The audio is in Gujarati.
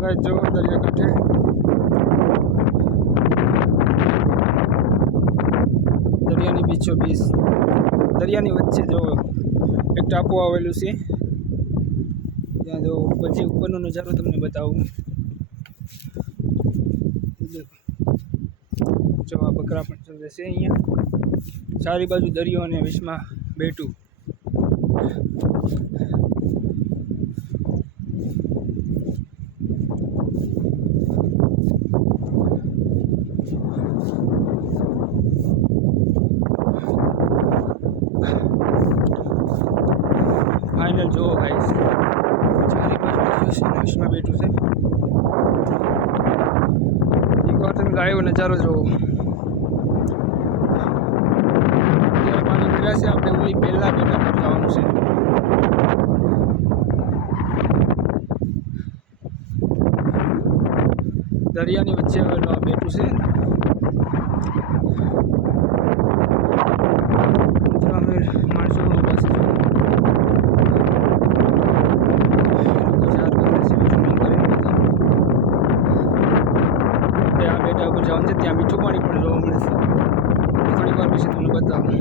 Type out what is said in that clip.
ગાઈસ જો દરિયાકાંઠે દરિયાની બીચો બીચ, દરિયાની વચ્ચે જો એક ટાપુ આવેલું છે. ત્યાં જો પછી ઉપરનો નજારો તમને બતાવું. જો આ બકરા પણ ચાલે છે અહીંયા. ચારે બાજુ દરિયો અને વિશમાં બેઠું. ફાઇનલ જો ગાઈસ ચારે બાજુ દરિયો છે અને વિશમાં બેઠું છે. એકવાર તમે લાઈવ નજારો જોવો. પાણી ભર્યા છે, આપણે ઓલી પહેલા બેઠા પર જવાનું છે. દરિયાની વચ્ચે આવેલું આ બેઠું છે. માણસો પણ ઉભા છે. આ બેટા ઉપર જવાનું છે, ત્યાં મીઠું પાણી પણ જોવા મળે છે. થોડીક વાર પછી તમને બતાવું.